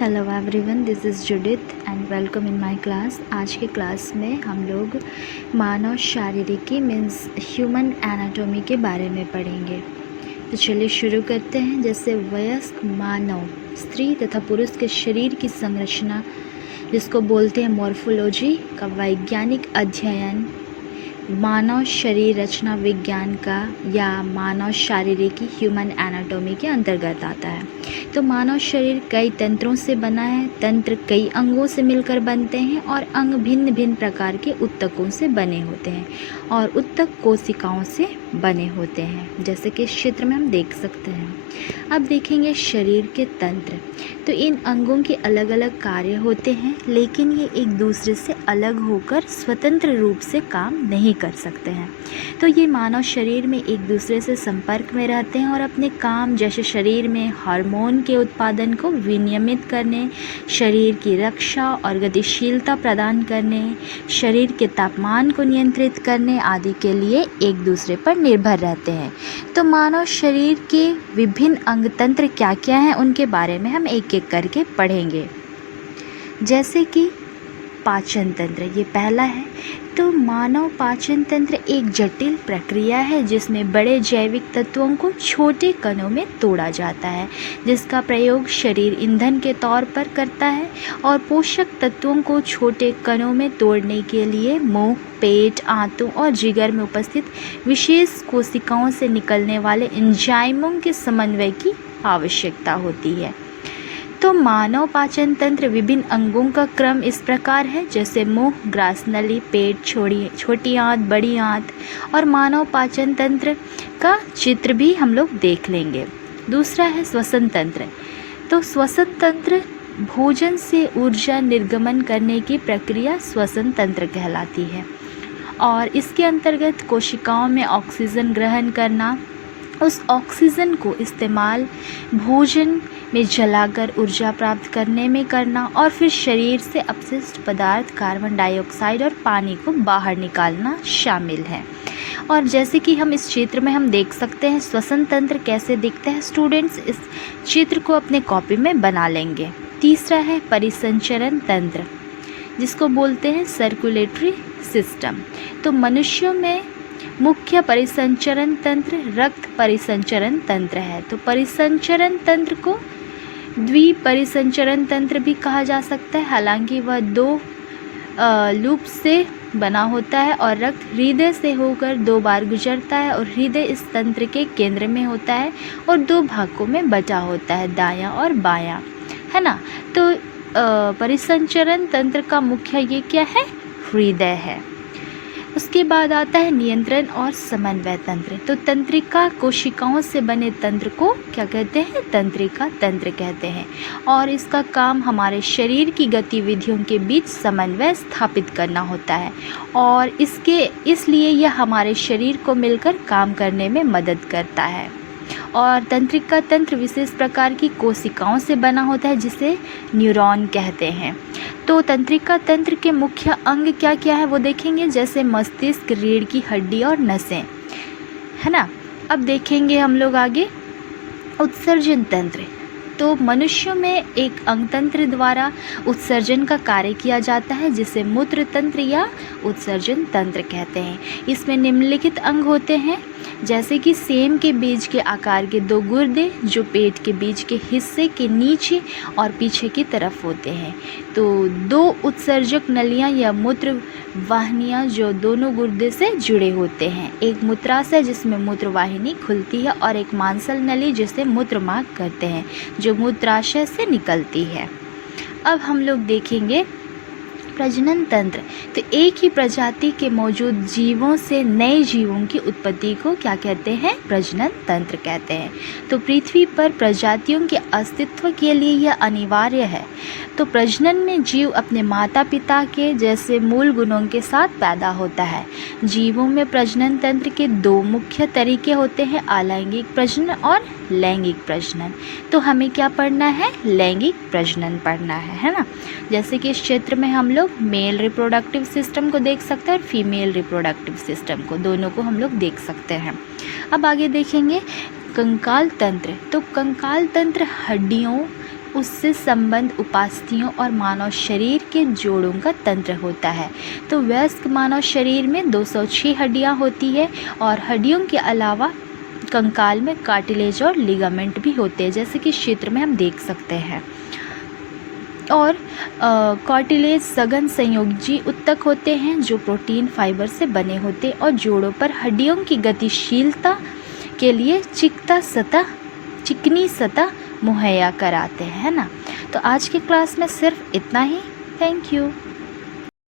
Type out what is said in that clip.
Hello everyone, this is जुडित and welcome in my class. आज के class में हम लोग मानव शारीरिकी मीन्स ह्यूमन एनाटॉमी के बारे में पढ़ेंगे। तो चलिए शुरू करते हैं। जैसे वयस्क मानव, स्त्री तथा पुरुष के शरीर की संरचना, जिसको बोलते हैं मॉर्फोलॉजी का वैज्ञानिक अध्ययन, मानव शरीर रचना विज्ञान का या मानव शारीरिकी ह्यूमन एनाटॉमी के अंतर्गत आता है। तो मानव शरीर कई तंत्रों से बना है। तंत्र कई अंगों से मिलकर बनते हैं और अंग भिन्न भिन्न प्रकार के ऊतकों से बने होते हैं और ऊतक कोशिकाओं से बने होते हैं, जैसे कि इस चित्र में हम देख सकते हैं। अब देखेंगे शरीर के तंत्र। तो इन अंगों के अलग अलग कार्य होते हैं, लेकिन ये एक दूसरे से अलग होकर स्वतंत्र रूप से काम नहीं कर सकते हैं। तो ये मानव शरीर में एक दूसरे से संपर्क में रहते हैं और अपने काम, जैसे शरीर में हार्मोन के उत्पादन को विनियमित करने, शरीर की रक्षा और गतिशीलता प्रदान करने, शरीर के तापमान को नियंत्रित करने आदि के लिए एक दूसरे पर निर्भर रहते हैं। तो मानव शरीर के विभिन्न अंग तंत्र क्या क्या हैं, उनके बारे में हम एक एक करके पढ़ेंगे। जैसे कि पाचन तंत्र, ये पहला है। तो मानव पाचन तंत्र एक जटिल प्रक्रिया है जिसमें बड़े जैविक तत्वों को छोटे कणों में तोड़ा जाता है, जिसका प्रयोग शरीर ईंधन के तौर पर करता है। और पोषक तत्वों को छोटे कणों में तोड़ने के लिए मुंह, पेट, आंतों और जिगर में उपस्थित विशेष कोशिकाओं से निकलने वाले एंजाइमों के समन्वय की आवश्यकता होती है। तो मानव पाचन तंत्र विभिन्न अंगों का क्रम इस प्रकार है, जैसे मुंह, ग्रासनली, पेट, छोटी आंत, बड़ी आंत। और मानव पाचन तंत्र का चित्र भी हम लोग देख लेंगे। दूसरा है श्वसन तंत्र। तो श्वसन तंत्र भोजन से ऊर्जा निर्गमन करने की प्रक्रिया श्वसन तंत्र कहलाती है और इसके अंतर्गत कोशिकाओं में ऑक्सीजन ग्रहण करना, उस ऑक्सीजन को इस्तेमाल भोजन में जलाकर ऊर्जा प्राप्त करने में करना और फिर शरीर से अपशिष्ट पदार्थ कार्बन डाइऑक्साइड और पानी को बाहर निकालना शामिल है। और जैसे कि हम इस चित्र में हम देख सकते हैं श्वसन तंत्र कैसे दिखता है। स्टूडेंट्स इस चित्र को अपने कॉपी में बना लेंगे। तीसरा है परिसंचरण तंत्र, जिसको बोलते हैं सर्कुलेटरी सिस्टम। तो मनुष्यों में मुख्य परिसंचरण तंत्र रक्त परिसंचरण तंत्र है। तो परिसंचरण तंत्र को द्विपरिसंचरण तंत्र भी कहा जा सकता है, हालांकि वह दो लूप से बना होता है और रक्त हृदय से होकर दो बार गुजरता है और हृदय इस तंत्र के केंद्र में होता है और दो भागों में बटा होता है, दायां और बायां, है ना। तो परिसंचरण तंत्र का मुख्य ये क्या है, हृदय है। उसके बाद आता है नियंत्रण और समन्वय तंत्र। तो तंत्रिका कोशिकाओं से बने तंत्र को क्या कहते हैं, तंत्रिका तंत्र कहते हैं और इसका काम हमारे शरीर की गतिविधियों के बीच समन्वय स्थापित करना होता है और इसलिए यह हमारे शरीर को मिलकर काम करने में मदद करता है। और तंत्रिका तंत्र विशेष प्रकार की कोशिकाओं से बना होता है, जिसे न्यूरॉन कहते हैं। तो तंत्रिका तंत्र के मुख्य अंग क्या क्या है वो देखेंगे, जैसे मस्तिष्क, रीढ़ की हड्डी और नसें, है ना। अब देखेंगे हम लोग आगे उत्सर्जन तंत्र। तो मनुष्यों में एक अंग तंत्र द्वारा उत्सर्जन का कार्य किया जाता है, जिसे मूत्र तंत्र या उत्सर्जन तंत्र कहते हैं। इसमें निम्नलिखित अंग होते हैं, जैसे कि सेम के बीज के आकार के दो गुर्दे, जो पेट के बीच के हिस्से के नीचे और पीछे की तरफ होते हैं। तो दो उत्सर्जक नलियां या मूत्र वाहिनियां जो दोनों गुर्दे से जुड़े होते हैं, एक मूत्राशय जिसमें मूत्र वाहिनी खुलती है और एक मांसल नली जिसे मूत्रमार्ग कहते हैं, जो मूत्राशय से निकलती है। अब हम लोग देखेंगे प्रजनन तंत्र। तो एक ही प्रजाति के मौजूद जीवों से नए जीवों की उत्पत्ति को क्या कहते हैं, प्रजनन तंत्र कहते हैं। तो पृथ्वी पर प्रजातियों के अस्तित्व के लिए यह अनिवार्य है। तो प्रजनन में जीव अपने माता पिता के जैसे मूल गुणों के साथ पैदा होता है। जीवों में प्रजनन तंत्र के दो मुख्य तरीके होते हैं, अलैंगिक प्रजनन और लैंगिक प्रजनन। तो हमें क्या पढ़ना है, लैंगिक प्रजनन पढ़ना है ना। जैसे कि इस क्षेत्र में हम लोग मेल रिप्रोडक्टिव सिस्टम को देख सकते हैं और फीमेल रिप्रोडक्टिव सिस्टम को, दोनों को हम लोग देख सकते हैं। अब आगे देखेंगे कंकाल तंत्र। तो कंकाल तंत्र हड्डियों उससे संबंध उपास्थियों और मानव शरीर के जोड़ों का तंत्र होता है। तो वयस्क मानव शरीर में 206 हड्डियाँ होती है और हड्डियों के अलावा कंकाल में कार्टिलेज और लिगामेंट भी होते हैं, जैसे कि इस चित्र में हम देख सकते हैं। और कार्टिलेज सघन संयोजी ऊतक होते हैं जो प्रोटीन फाइबर से बने होते हैं और जोड़ों पर हड्डियों की गतिशीलता के लिए चिकनी सतह मुहैया कराते हैं, है ना। तो आज की क्लास में सिर्फ इतना ही। Thank you.